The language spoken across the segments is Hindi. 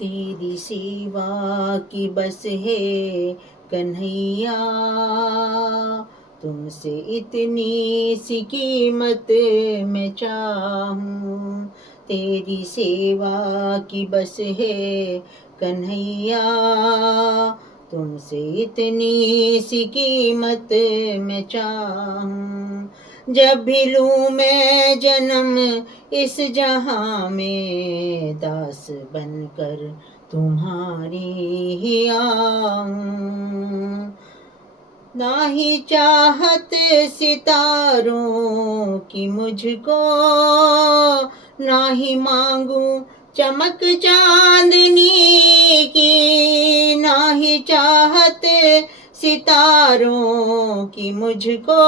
तेरी सेवा की बस है कन्हैया, तुमसे इतनी सी कीमत मैं चाहूँ। तेरी सेवा की बस है कन्हैया, तुमसे इतनी सी कीमत मैं चाहूँ। जब भी लूँ मैं जन्म इस जहाँ में, दास बनकर तुम्हारी ही आऊं। ना ही चाहत सितारों की मुझको, ना ही मांगू चमक चांदनी की, ना ही चाहत सितारों की मुझको,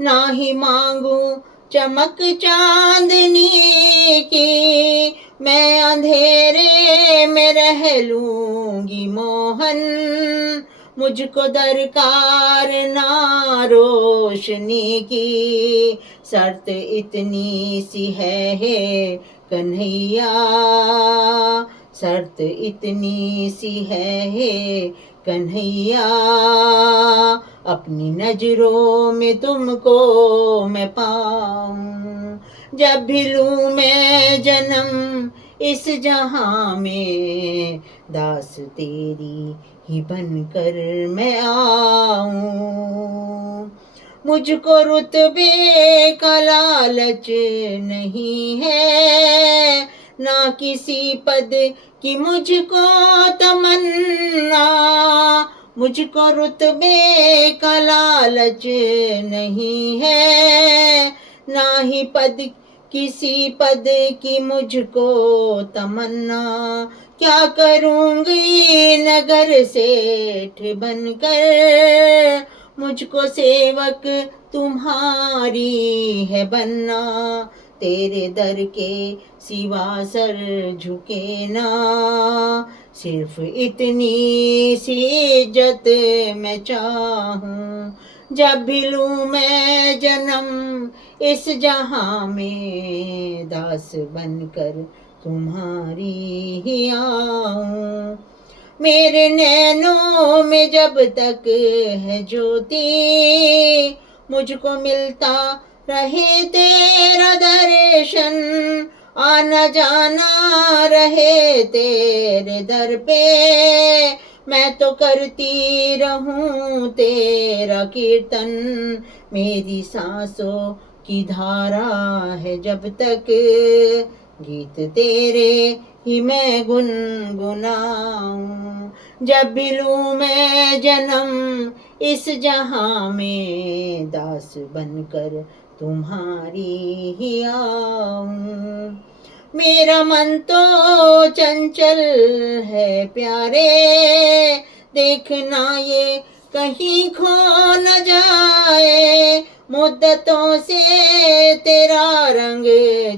ना ही मांगू चमक चांदनी की। मैं अंधेरे में रह लूंगी मोहन, मुझको दरकार ना रोशनी की। शर्त इतनी सी है कन्हैया, शर्त इतनी सी है कन्हैया, अपनी नजरों में तुमको मैं पाऊं। जब भी लूँ मैं जन्म इस जहाँ में, दास तेरी ही बनकर मैं आऊं। मुझको रुतबे का लालच नहीं है, ना किसी पद की मुझको तमन्ना। मुझको रुतबे का लालच नहीं है, ना ही किसी पद की मुझको तमन्ना। क्या करूँगी नगर सेठ बनकर, मुझको सेवक तुम्हारी है बनना। तेरे दर के सिवा सर झुके ना, सिर्फ इतनी सी इज्जत मैं चाहूँ। जब भी लूँ मैं जन्म इस जहाँ में, दास बनकर तुम्हारी ही आऊं। मेरे नैनों में जब तक है ज्योति, मुझको मिलता रहे तेरा दर्शन। आना जाना रहे तेरे दर पे, मैं तो करती रहूं तेरा कीर्तन। मेरी सांसों की धारा है जब तक, गीत तेरे ही मैं गुनगुनाऊं। जब भी लूँ मैं जन्म इस जहाँ में, दास बनकर तुम्हारी ही आऊं। मेरा मन तो चंचल है प्यारे, देखना ये कहीं खो न जाए। मुद्दतों से तेरा रंग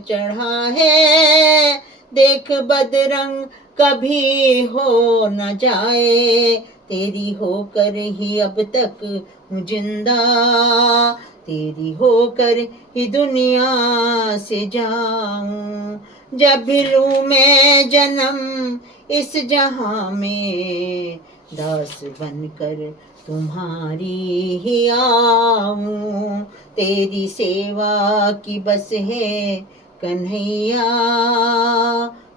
चढ़ा है, देख बदरंग कभी हो न जाए। तेरी होकर ही अब तक हूँ जिंदा, तेरी होकर ही दुनिया से जाऊं। जब भी लूँ मैं जन्म इस जहाँ में, दास बनकर तुम्हारी ही आऊं। तेरी सेवा की बस है कन्हैया,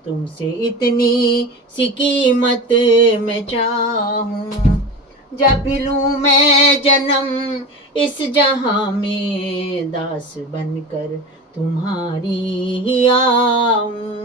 तुमसे इतनी सी कीमत मैं चाहूं। जब भी लूँ मैं जन्म इस जहाँ में, दास बनकर तुम्हारी ही आऊं।